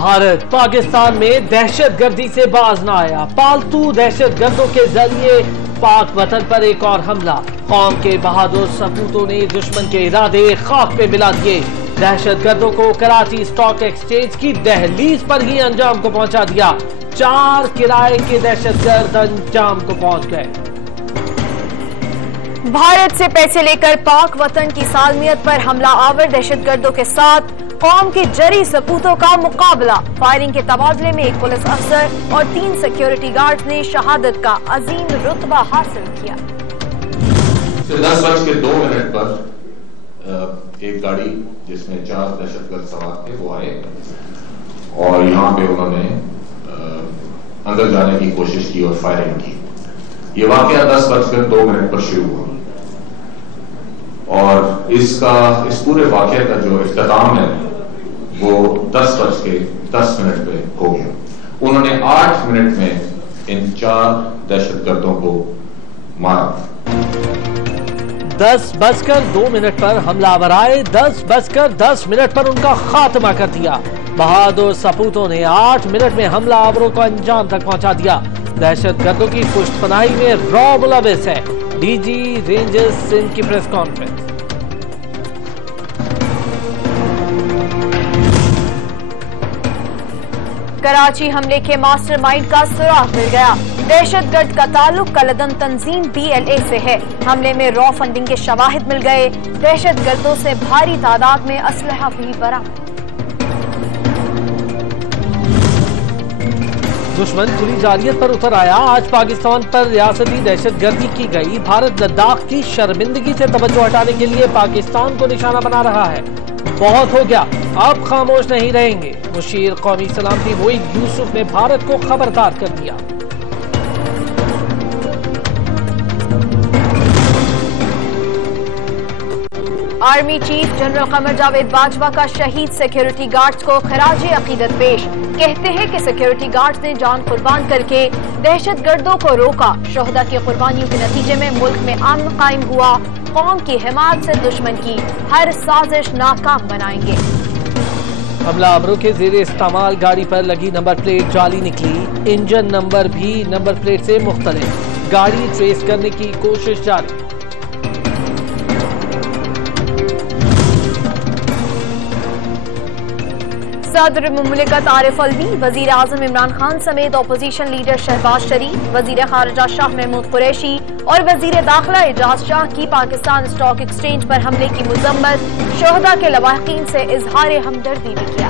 भारत पाकिस्तान में दहशतगर्दी से बाज न आया। पालतू दहशतगर्दों के जरिए पाक वतन पर एक और हमला। कौम के बहादुर सपूतों ने दुश्मन के इरादे खाक पे मिला दिए। दहशतगर्दों को कराची स्टॉक एक्सचेंज की दहलीज पर ही अंजाम को पहुंचा दिया। 4 किराए के दहशतगर्द अंजाम को पहुंच गए। भारत से पैसे लेकर पाक वतन की सालमियत पर हमला आवर दहशतगर्दों के साथ कौम के जरी सपूतों का मुकाबला। फायरिंग के तबादले में एक पुलिस अफसर और 3 सिक्योरिटी गार्ड्स ने शहादत का अजीम रुतबा हासिल किया। 10:02 पर एक गाड़ी जिसमें 4 दहशतगर्द सवार थे वो आए और यहाँ पे उन्होंने अंदर जाने की कोशिश की और फायरिंग की। ये वाकया 10:02 पर शुरू हुआ और इस पूरे वाकये का जो इख्तिताम है वो 10:10 पे हो गया। उन्होंने 8 मिनट में इन 4 दहशतगर्दों को मारा। 10:02 पर हमलावर आए, 10:10 पर उनका खात्मा कर दिया। बहादुर सपूतों ने 8 मिनट में हमलावरों को अंजाम तक पहुंचा दिया। दहशतगर्दों की पुष्टपनाही में रॉ मुलविस है। डीजी रेंजर्स सिंध की प्रेस कॉन्फ्रेंस। कराची हमले के मास्टरमाइंड का सुराग मिल गया। दहशतगर्द का ताल्लुक कलदम तंजीम BLA से है। हमले में रॉ फंडिंग के शवाहिद मिल गए। दहशतगर्दों से भारी तादाद में असलहा भी बरामद। दुश्मन तुली जारियत पर उतर आया। आज पाकिस्तान पर रियासती दहशतगर्दी की गई। भारत लद्दाख की शर्मिंदगी से तवज्जो हटाने के लिए पाकिस्तान को निशाना बना रहा है। बहुत हो गया, अब खामोश नहीं रहेंगे। मुशीर कौमी सलामती मोईद यूसुफ ने भारत को खबरदार कर दिया। Army chief general Qamar Javed Bajwa का शहीद सिक्योरिटी गार्ड्स को खराज अकीदत पेश। कहते हैं कि सिक्योरिटी गार्ड्स ने जान कुर्बान करके दहशतगर्दों को रोका। शोहदा की कुर्बानियों के नतीजे में मुल्क में अमन कायम हुआ। कौम की हिमायत से दुश्मन की हर साजिश नाकाम बनाएंगे। हमलावरों के जेरे इस्तेमाल गाड़ी पर लगी नंबर प्लेट जाली निकली। इंजन नंबर भी नंबर प्लेट से मुख्तलिफ। गाड़ी ट्रेस करने की कोशिश जारी। सदर मुमलिकत आरिफ अलवी, वजीर आजम इमरान खान समेत अपोजिशन लीडर शहबाज शरीफ, वजीर खारजा शाह महमूद कुरैशी और वजीर दाखिला एजाज शाह की पाकिस्तान स्टॉक एक्सचेंज पर हमले की मुजम्मत। शोहदा के लवाहिकीन से इजहार हमदर्दी भी किया।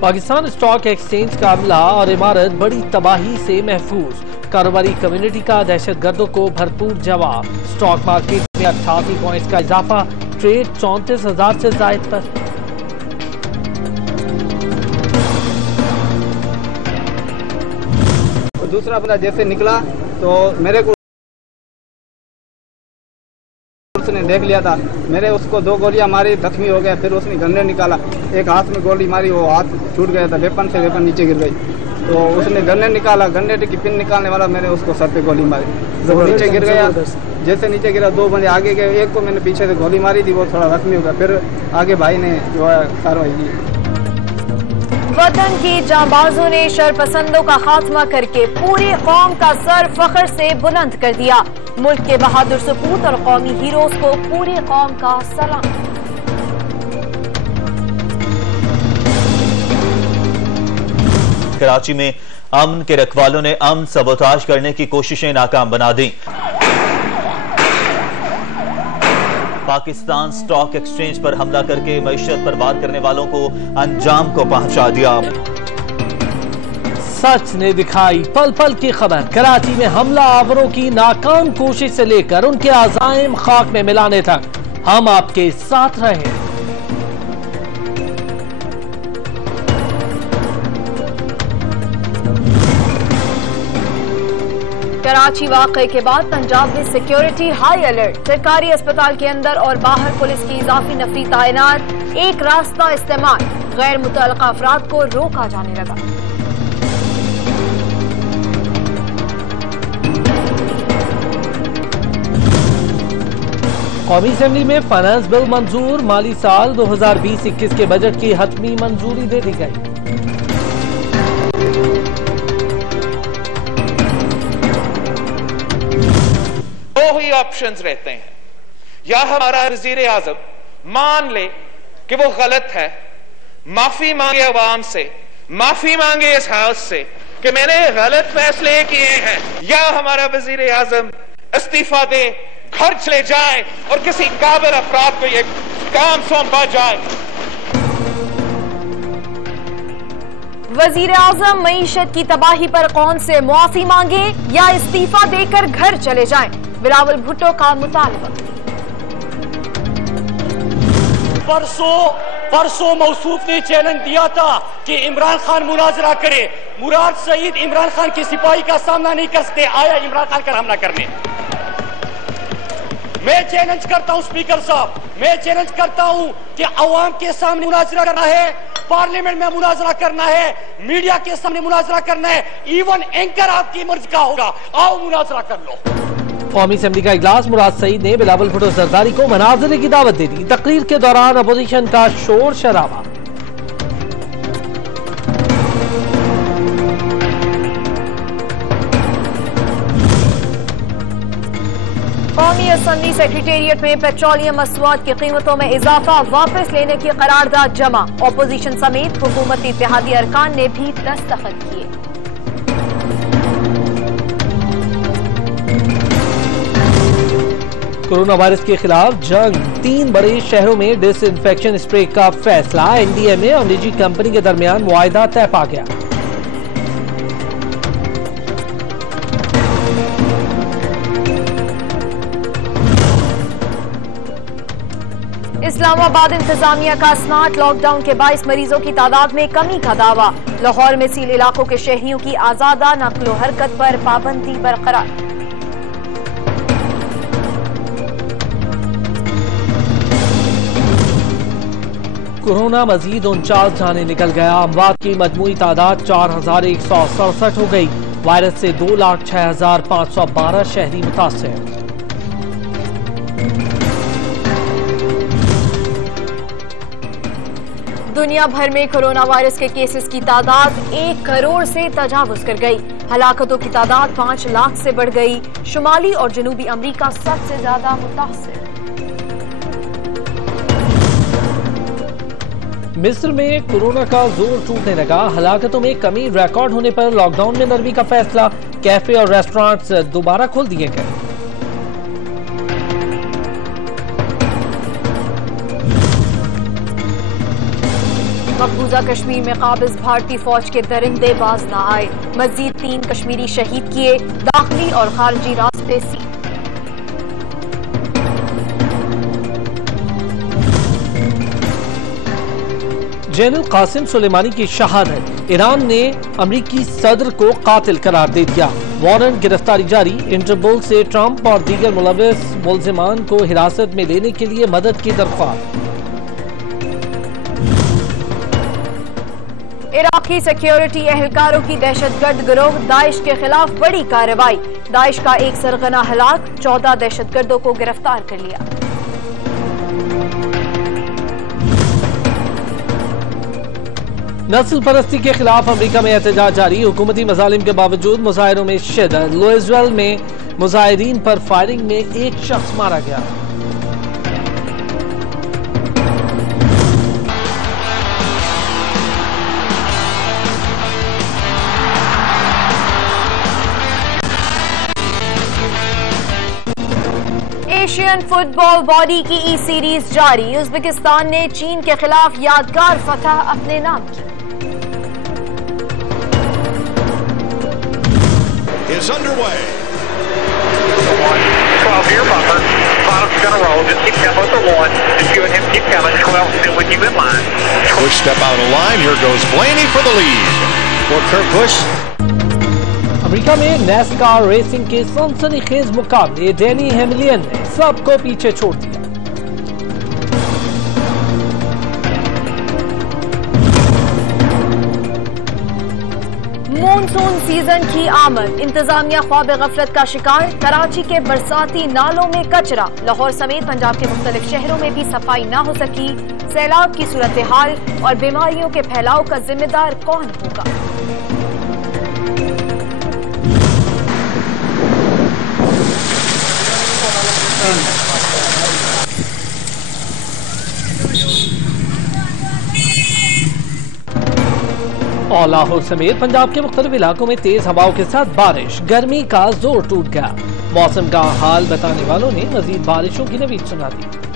पाकिस्तान स्टॉक एक्सचेंज का हमला और इमारत बड़ी तबाही से महफूज। कारोबारी कम्युनिटी का दहशतगर्दों को भरपूर जवाब। स्टॉक मार्केट में 88 पॉइंट्स का इजाफा। ट्रेड 34,000 से जायद पर। दूसरा बंदा जैसे निकला तो मेरे को उसने देख लिया था। मेरे उसको 2 गोलियां मारी, जख्मी हो गया। फिर उसने गन्ने निकाला, एक हाथ में गोली मारी, वो हाथ छूट गया था। वेपन से वेपन नीचे गिर गई तो उसने गन्ने निकाला। गन्ने की पिन निकालने वाला मैंने उसको सर पे गोली मारी, वो नीचे गिर गया। जैसे नीचे गिरा 2 बंदे आगे गए, एक को मैंने पीछे से गोली मारी थी, वो थोड़ा जख्मी हो गया। फिर आगे भाई ने जो है कार्रवाई की। वतन की जांबाजों ने शरपसंदों का खात्मा करके पूरी कौम का सर फख्र से बुलंद कर दिया। मुल्क के बहादुर सपूत और कौमी हीरोज को पूरी कौम का सलाम। कराची में अमन के रखवालों ने अमन सबोताज करने की कोशिशें नाकाम बना दी। पाकिस्तान स्टॉक एक्सचेंज पर हमला करके मईशत पर वार करने वालों को अंजाम को पहुंचा दिया। सच ने दिखाई पल पल की खबर। कराची में हमला आवरों की नाकाम कोशिश से लेकर उनके अज़ाइम खाक में मिलाने तक हम आपके साथ रहे। कराची वाक़े के बाद पंजाब में सिक्योरिटी हाई अलर्ट। सरकारी अस्पताल के अंदर और बाहर पुलिस की इजाफी नफरी तैनात। एक रास्ता इस्तेमाल, गैर मुतल्लका अफराद को रोका जाने लगा। कौमी असेंबली में फाइनेंस बिल मंजूर, माली साल 2020-21 के बजट की हतमी मंजूरी दे दी गई। दो ही ऑप्शंस रहते हैं, या हमारा वजीर आजम मान ले कि वो गलत है, माफी मांगे अवाम से, माफी मांगे इस हाउस से कि मैंने गलत फैसले किए हैं, या हमारा वजीर आजम इस्तीफा दे, घर चले जाए और किसी काबिल अफराद को यह काम सौंपा जाए। वजीर आजम मईशत की तबाही पर कौन से मुआफी मांगे या इस्तीफा देकर घर चले जाएं, बिलावल भुट्टो का मुतालबा। परसों मौसूफ ने चैलेंज दिया था कि इमरान खान मुनाजरा करे। मुराद सईद इमरान खान की सिपाही का सामना नहीं कर सकते, आया इमरान खान का हमला करने। मैं चैलेंज करता हूं स्पीकर साहब, मैं चैलेंज करता हूं कि अवाम के सामने मुनाजरा करना है, पार्लियामेंट में मुनाजरा करना है, मीडिया के सामने मुनाजरा करना है, इवन एंकर आपकी मर्जी का होगा, आओ मुनाजरा कर लो। कौमी असेंबली का इजलास, मुराद सईद ने बिलावल भुट्टो जरदारी को मनाजरे की दावत दे दी। तकरीर के दौरान अपोजिशन का शोर शराबा। कौमी असेंबली सेक्रेटेरिएट में पेट्रोलियम मसनूआत की कीमतों में इजाफा वापस लेने की करारदाद जमा। अपोजिशन समेत हुकूमती इत्तेहादी अरकान ने भी दस्तखत किए। कोरोना वायरस के खिलाफ जंग, 3 बड़े शहरों में डिसइंफेक्शन स्प्रे का फैसला। एनडीएमए और निजी कंपनी के दरमियान मुआहिदा तय पा गया। इस्लामाबाद इंतजामिया का स्मार्ट लॉकडाउन के 22 मरीजों की तादाद में कमी का दावा। लाहौर में सील इलाकों के शहरियों की आजादा नक्लो हरकत पर पाबंदी बरकरार। कोरोना मजीद 49 जाने निकल गया। अमवात की मजमूई तादाद 4167 हो गई। वायरस से 2,06,512 शहरी मुतासिर। दुनिया भर में कोरोना वायरस के केसेस की तादाद 1 करोड़ से तजावुज कर गई। हलाकतों की तादाद 5 लाख से बढ़ गई। शुमाली और जनूबी अमरीका सबसे ज्यादा मुतासिर। मिस्र में कोरोना का जोर टूटने लगा। हलाकतों में कमी रिकॉर्ड होने पर लॉकडाउन में नरमी का फैसला। कैफे और रेस्टोरेंट्स दोबारा खोल दिए गए। मकबूजा कश्मीर में काबिज भारतीय फौज के दरिंदे बाज न आए। मजीद 3 कश्मीरी शहीद किए। दाखिली और खारजी रास्ते सील। जनरल कासिम सुलेमानी की शहादत। ईरान ने अमरीकी सदर को कातिल करार दे दिया। वारंट गिरफ्तारी जारी। इंटरपोल से ट्रंप और दीगर मुलविस मुलजिमान को हिरासत में लेने के लिए मदद की दरख्वास्त। इराकी सिक्योरिटी एहलकारों की दहशतगर्द गिरोह दाइश के खिलाफ बड़ी कार्रवाई। दाइश का एक सरगना हलाक, 14 दहशतगर्दों को गिरफ्तार कर लिया। नस्ल परस्ती के खिलाफ अमेरिका में एहतजाज जारी। हुकूमती मजालिम के बावजूद मुजाहिरों में शिद्दत। लुइसविल में मुजाहिरीन पर फायरिंग में एक शख्स मारा गया। एशियन फुटबॉल बॉडी की ई सीरीज जारी। उज्बेकिस्तान ने चीन के खिलाफ यादगार फतह अपने नाम की। Is underway. 12 here, buffer. Bottom's going to roll. Just keep tempo at the 1. Just you and him keep coming. 12 still with you in line. Bush step out of line. Here goes Blaney for the lead. For Kurt Busch. America में नैसकार racing के सनसनीखेज मुकाबले। Danny हैमिलियन ने सबको पीछे छोड़ दिया। Moon monsoon season की आमद, इंतजामिया ख्वाब गफलत का शिकार। कराची के बरसाती नालों में कचरा। लाहौर समेत पंजाब के मुख्तलिफ शहरों में भी सफाई न हो सकी। सैलाब की सूरत हाल और बीमारियों के फैलाव का जिम्मेदार कौन होगा? और लाहौर समेत पंजाब के मुख्तलिफ इलाकों में तेज हवाओं के साथ बारिश। गर्मी का जोर टूट गया। मौसम का हाल बताने वालों ने मजीद बारिशों की नवीद सुना दी।